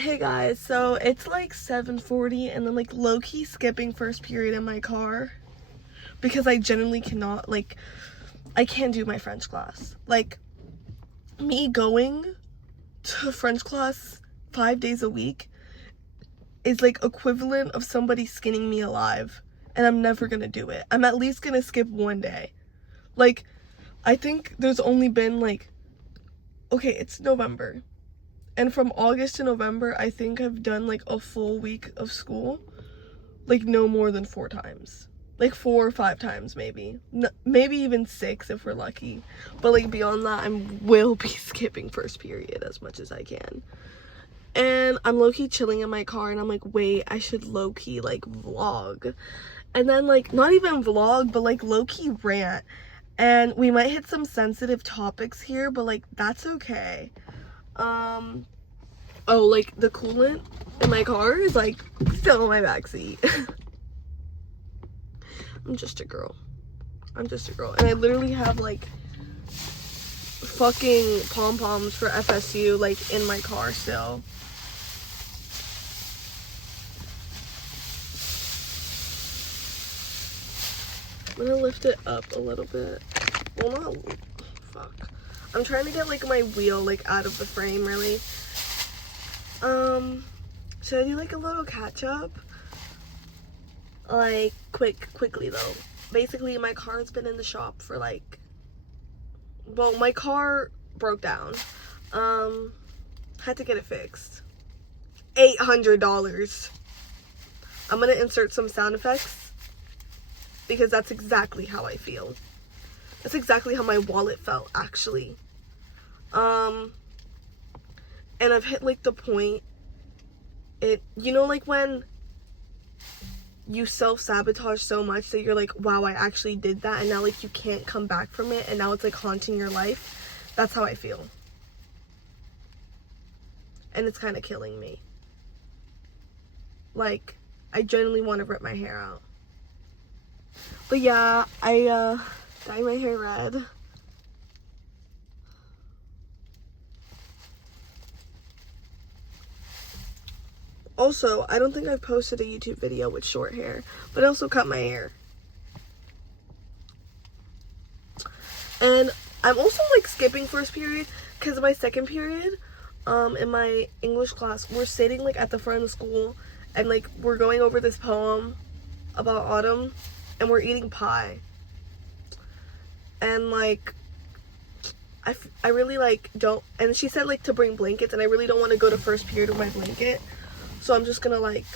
Hey guys, so it's like 7:40 and I'm like low-key skipping first period in my car because I genuinely cannot, like, I can't do my French class. Like, me going to French class 5 days a week is like equivalent of somebody skinning me alive, and I'm never gonna do it. I'm at least gonna skip one day. Like, I think there's only been like, okay, it's November. And from August to November, I think I've done like a full week of school. Like no more than 4 times. Like 4 or 5 times maybe. Maybe even 6 if we're lucky. But like beyond that, I will be skipping first period as much as I can. And I'm low-key chilling in my car and I'm like, wait, I should low-key like vlog. And then like, not even vlog, but like low-key rant. And we might hit some sensitive topics here, but like that's okay. Oh, like the coolant in my car is like still in my backseat. I'm just a girl. And I literally have like fucking pom-poms for FSU like in my car still. I'm gonna lift it up a little bit. Well, not, fuck. I'm trying to get like my wheel like out of the frame really. Should I do like a little catch up? Like quickly though. Basically my car's been in the shop for like, well, my car broke down. Had to get it fixed. $800. I'm gonna insert some sound effects because that's exactly how I feel. That's exactly how my wallet felt actually. And I've hit like the point, you know, like when you self-sabotage so much that you're like, wow, I actually did that, and now like you can't come back from it, and now it's like haunting your life. That's how I feel. And it's kind of killing me. Like, I genuinely want to rip my hair out. But yeah, I dye my hair red. Also, I don't think I've posted a YouTube video with short hair, but I also cut my hair. And I'm also like skipping first period because my second period, in my English class, we're sitting like at the front of the school and like we're going over this poem about autumn and we're eating pie. And like, I really like don't, and she said like to bring blankets, and I really don't want to go to first period with my blanket. So I'm just gonna like,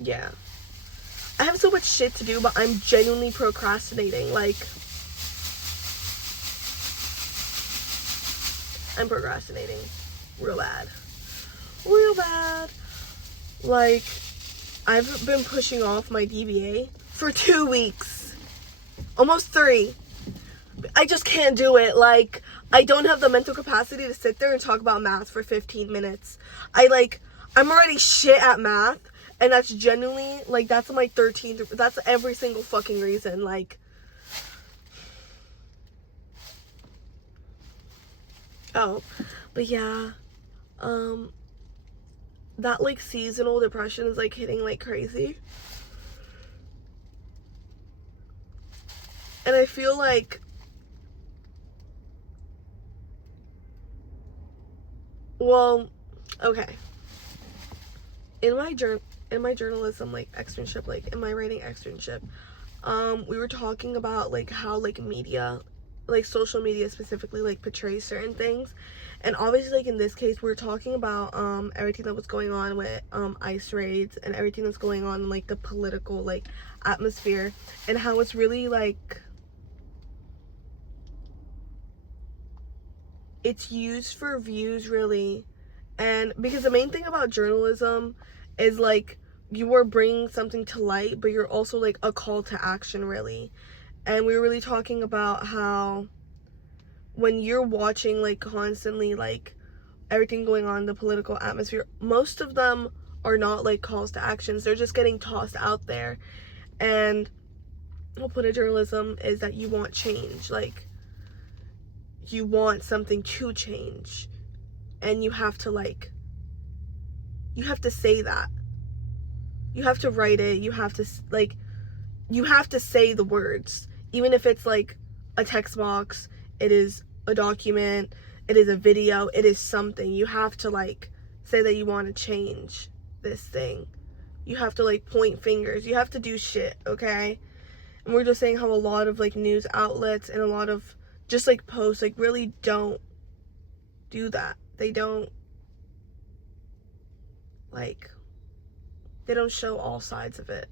yeah. I have so much shit to do, but I'm genuinely procrastinating. Like, I'm procrastinating real bad. Like, I've been pushing off my DBA for 2 weeks. Almost 3. I just can't do it. Like, I don't have the mental capacity to sit there and talk about math for 15 minutes. I'm already shit at math, and that's genuinely, like, that's my 13th, that's every single fucking reason, like. Oh, but yeah, that, like, seasonal depression is, like, hitting like crazy. And I feel like, well, okay. In my journalism like externship, like in my writing externship, we were talking about like how like media, like social media specifically, like portrays certain things. And obviously like in this case we're talking about everything that was going on with ICE raids and everything that's going on in like the political like atmosphere, and how it's really like it's used for views really. And because the main thing about journalism is like you are bringing something to light, but you're also like a call to action really. And we were really talking about how when you're watching like constantly like everything going on in the political atmosphere, most of them are not like calls to actions. They're just getting tossed out there. And the whole point of journalism is that you want change. Like, you want something to change, and you have to like you have to say that. You have to write it. You have to, like, you have to say the words. Even if it's, like, a text box, it is a document, it is a video, it is something. You have to, like, say that you want to change this thing. You have to, like, point fingers. You have to do shit, okay? And we're just saying how a lot of, like, news outlets and a lot of just, like, posts, like, really don't do that. They don't, like, they don't show all sides of it.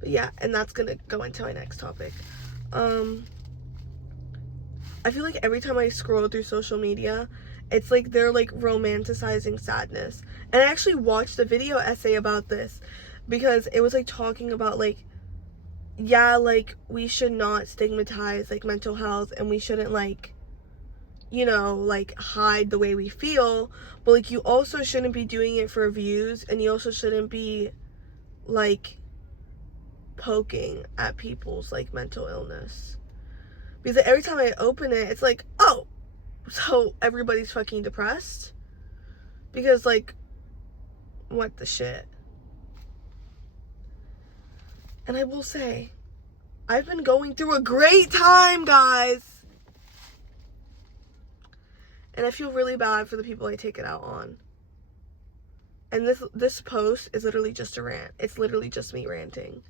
But yeah, and that's gonna go into my next topic. I feel like every time I scroll through social media, it's like they're, like, romanticizing sadness. And I actually watched a video essay about this because it was, like, talking about, like, yeah, like, we should not stigmatize, like, mental health, and we shouldn't, like, you know, like, hide the way we feel, but, like, you also shouldn't be doing it for views, and you also shouldn't be, like, poking at people's, like, mental illness. Because every time I open it, it's like, oh, so everybody's fucking depressed? Because, like, what the shit? And I will say, I've been going through a great time, guys. And I feel really bad for the people I take it out on. And this post is literally just a rant. It's literally just me ranting.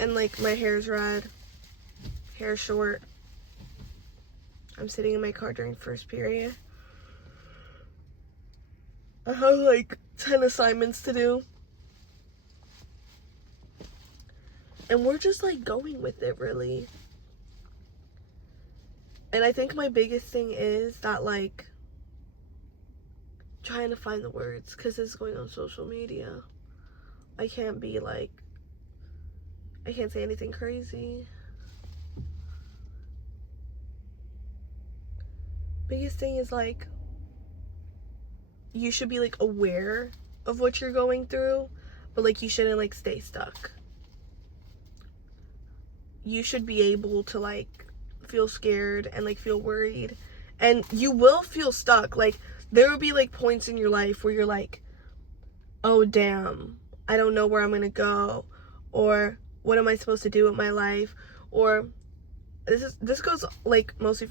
And, like, my hair's red. Hair short. I'm sitting in my car during first period. I have, like, 10 assignments to do. And we're just, like, going with it, really. And I think my biggest thing is that, like, trying to find the words, because it's going on social media. I can't be, like, I can't say anything crazy. Biggest thing is, like, you should be, like, aware of what you're going through, but, like, you shouldn't, like, stay stuck. You should be able to, like, feel scared and, like, feel worried, and you will feel stuck. Like, there will be, like, points in your life where you're like, oh damn, I don't know where I'm gonna go, or what am I supposed to do with my life, or this goes, like, mostly,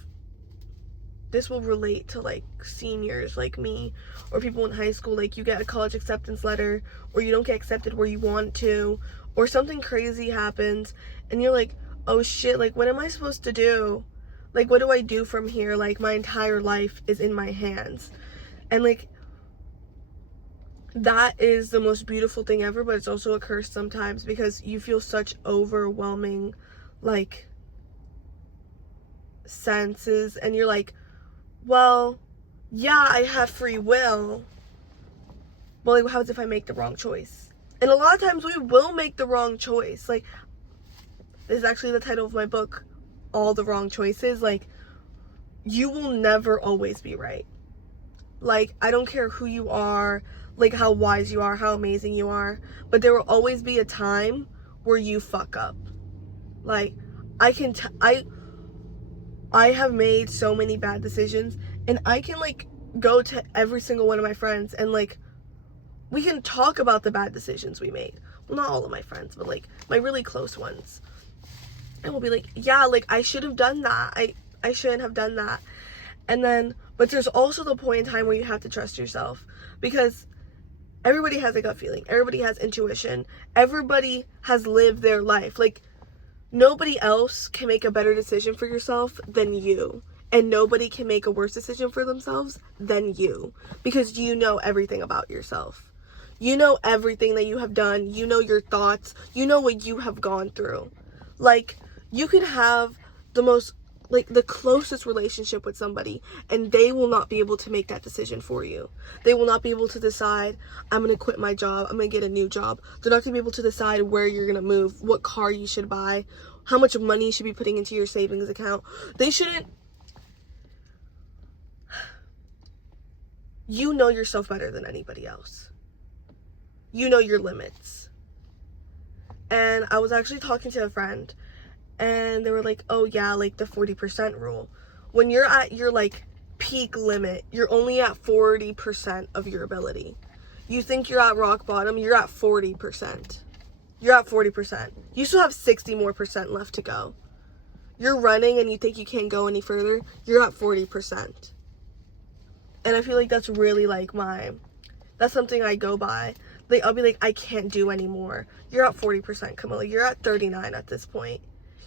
this will relate to, like, seniors like me, or people in high school. Like, you get a college acceptance letter, or you don't get accepted where you want to, or something crazy happens, and you're like, oh shit, like, what am I supposed to do? Like, what do I do from here? Like, my entire life is in my hands. And, like, that is the most beautiful thing ever, but it's also a curse sometimes, because you feel such overwhelming, like, senses, and you're like, well, yeah, I have free will, but, like, what happens if I make the wrong choice? And a lot of times we will make the wrong choice. Like, this is actually the title of my book, All the Wrong Choices. Like, you will never always be right. Like, I don't care who you are, like, how wise you are, how amazing you are, but there will always be a time where you fuck up. Like, I have made so many bad decisions, and I can, like, go to every single one of my friends and, like, we can talk about the bad decisions we made. Well, not all of my friends, but, like, my really close ones. And we'll be like, yeah, like, I should have done that. I shouldn't have done that. And then, but there's also the point in time where you have to trust yourself, because everybody has a gut feeling. Everybody has intuition. Everybody has lived their life. Like, nobody else can make a better decision for yourself than you. And nobody can make a worse decision for themselves than you, because you know everything about yourself. You know everything that you have done. You know your thoughts. You know what you have gone through. Like, you can have the most, like, the closest relationship with somebody, and they will not be able to make that decision for you. They will not be able to decide, I'm going to quit my job, I'm going to get a new job. They're not going to be able to decide where you're going to move, what car you should buy, how much money you should be putting into your savings account. They shouldn't. You know yourself better than anybody else. You know your limits. And I was actually talking to a friend, and they were like, oh yeah, like the 40% rule. When you're at your like peak limit, you're only at 40% of your ability. You think you're at rock bottom, you're at 40%. You're at 40%. You still have 60 more percent left to go. You're running and you think you can't go any further, you're at 40%. And I feel like that's really like that's something I go by. Like, I'll be like, I can't do anymore. You're at 40%, Camilla. You're at 39 at this point.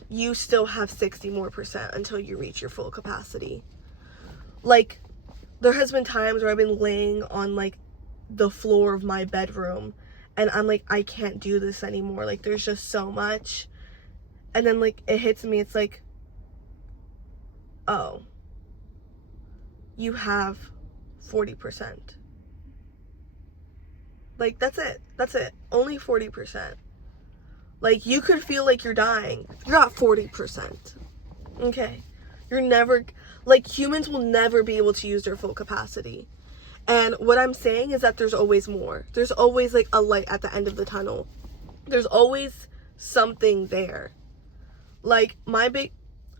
You still have 60 more percent until you reach your full capacity. Like, there has been times where I've been laying on like the floor of my bedroom and I'm like, I can't do this anymore. Like, there's just so much. And then like it hits me, it's like, oh, you have 40%. Like, that's it, only 40%. Like, you could feel like you're dying, you're at 40%. Okay, you're never, like, humans will never be able to use their full capacity. And what I'm saying is that there's always more. There's always like a light at the end of the tunnel. There's always something there. Like,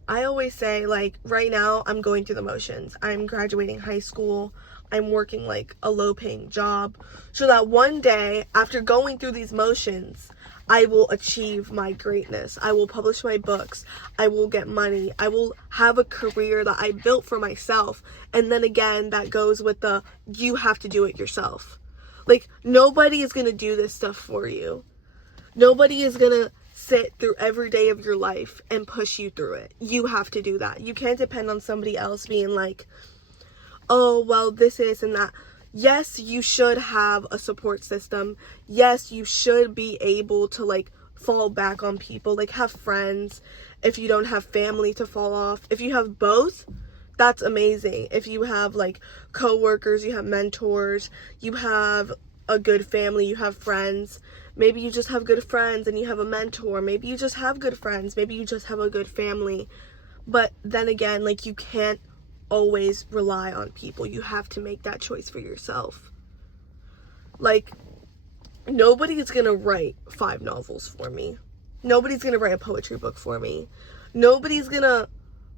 I always say, like, right now I'm going through the motions. I'm graduating high school. I'm working like a low paying job, so that one day after going through these motions, I will achieve my greatness. I will publish my books. I will get money. I will have a career that I built for myself. And then again, that goes with you have to do it yourself. Like, nobody is going to do this stuff for you. Nobody is going to sit through every day of your life and push you through it. You have to do that. You can't depend on somebody else being like, oh, well, this is and that. Yes, you should have a support system. Yes, you should be able to like fall back on people, like have friends. If you don't have family to fall off, if you have both, that's amazing. If you have like coworkers, you have mentors, you have a good family, you have friends. Maybe you just have good friends and you have a mentor. Maybe you just have good friends. Maybe you just have a good family. But then again, like, you can't always rely on people. You have to make that choice for yourself. Like, nobody's gonna write 5 novels for me. Nobody's gonna write a poetry book for me. Nobody's gonna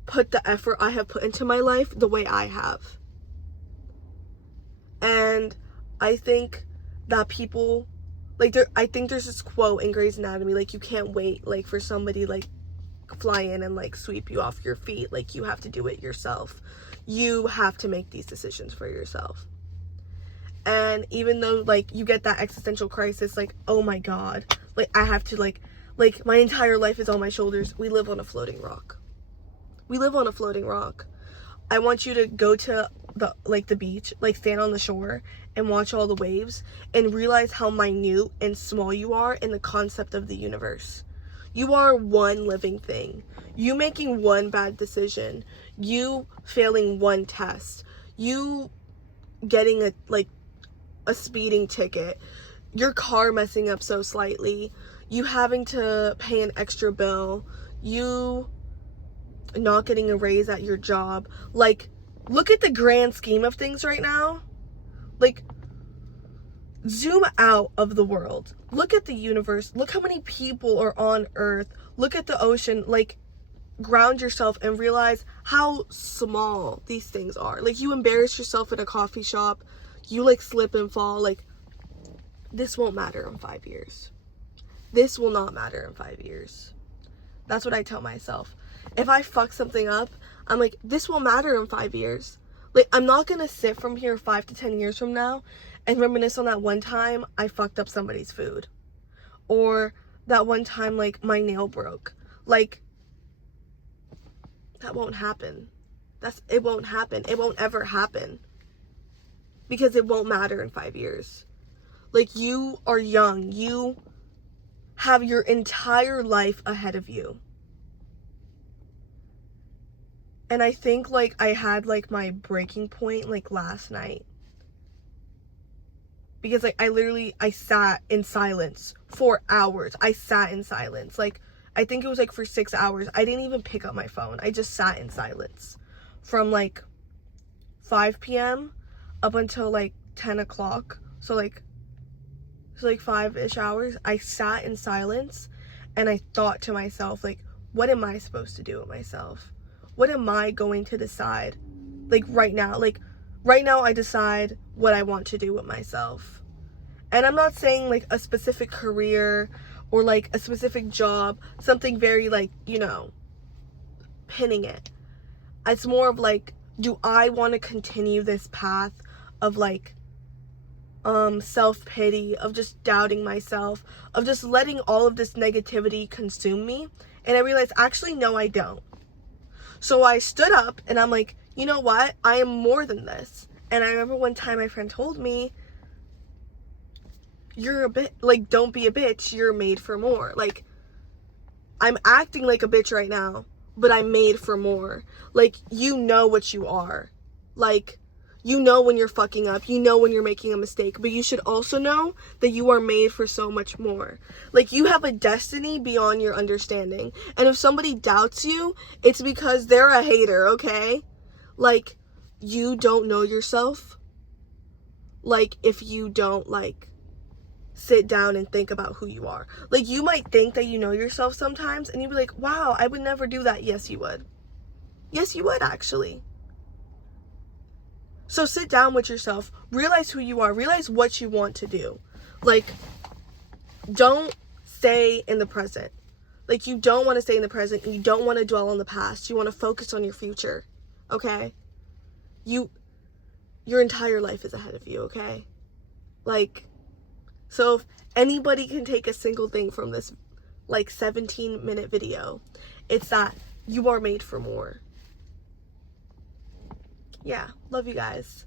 put the effort I have put into my life the way I have. And I think that people, like, I think there's this quote in Grey's Anatomy, like, you can't wait, like, for somebody, like, fly in and like sweep you off your feet. Like, you have to do it yourself. You have to make these decisions for yourself. And even though like you get that existential crisis, like, oh my god, like, I have to like my entire life is on my shoulders. We live on a floating rock. We live on a floating rock. I want you to go to the beach, like stand on the shore and watch all the waves and realize how minute and small you are in the concept of the universe. You are one living thing. You making one bad decision, you failing one test, you getting a speeding ticket, your car messing up so slightly, you having to pay an extra bill, you not getting a raise at your job. Like, look at the grand scheme of things right now. Like, zoom out of the world. Look at the universe. Look how many people are on Earth. Look at the ocean. Like, ground yourself and realize how small these things are. Like, you embarrass yourself in a coffee shop. You, like, slip and fall. Like, this won't matter in 5 years. This will not matter in 5 years. That's what I tell myself. If I fuck something up, I'm like, this will matter in 5 years. Like, I'm not gonna sit from here 5 to 10 years from now and reminisce on that one time I fucked up somebody's food. Or that one time, like, my nail broke. Like, that won't happen. It won't happen. It won't ever happen. Because it won't matter in 5 years. Like, you are young. You have your entire life ahead of you. And I think, like, I had, like, my breaking point, like, last night. Because, like, I sat in silence for hours. I sat in silence. Like, I think it was, like, for 6 hours. I didn't even pick up my phone. I just sat in silence. From, like, 5 p.m. up until, like, 10 o'clock. So, like, 5-ish hours. I sat in silence. And I thought to myself, like, what am I supposed to do with myself? What am I going to decide? Like right now, I decide what I want to do with myself. And I'm not saying like a specific career or like a specific job, something very like, you know, pinning it. It's more of like, do I want to continue this path of like self-pity, of just doubting myself, of just letting all of this negativity consume me? And I realized, actually, no, I don't. So I stood up and I'm like, you know what? I am more than this. And I remember one time my friend told me, you're a bit, like, don't be a bitch. You're made for more. Like, I'm acting like a bitch right now, but I'm made for more. Like, you know what you are. Like, you know when you're fucking up. You know when you're making a mistake. But you should also know that you are made for so much more. Like, you have a destiny beyond your understanding. And if somebody doubts you, it's because they're a hater, okay? Like, you don't know yourself. Like, if you don't, like, sit down and think about who you are. Like, you might think that you know yourself sometimes, and you'd be like, wow, I would never do that. Yes, you would. Yes, you would, actually. So sit down with yourself, realize who you are, realize what you want to do. Like, don't stay in the present. Like, you don't want to stay in the present, and you don't want to dwell on the past. You want to focus on your future, okay? Your entire life is ahead of you, okay? Like, so if anybody can take a single thing from this, like, 17-minute video, it's that you are made for more. Yeah, love you guys.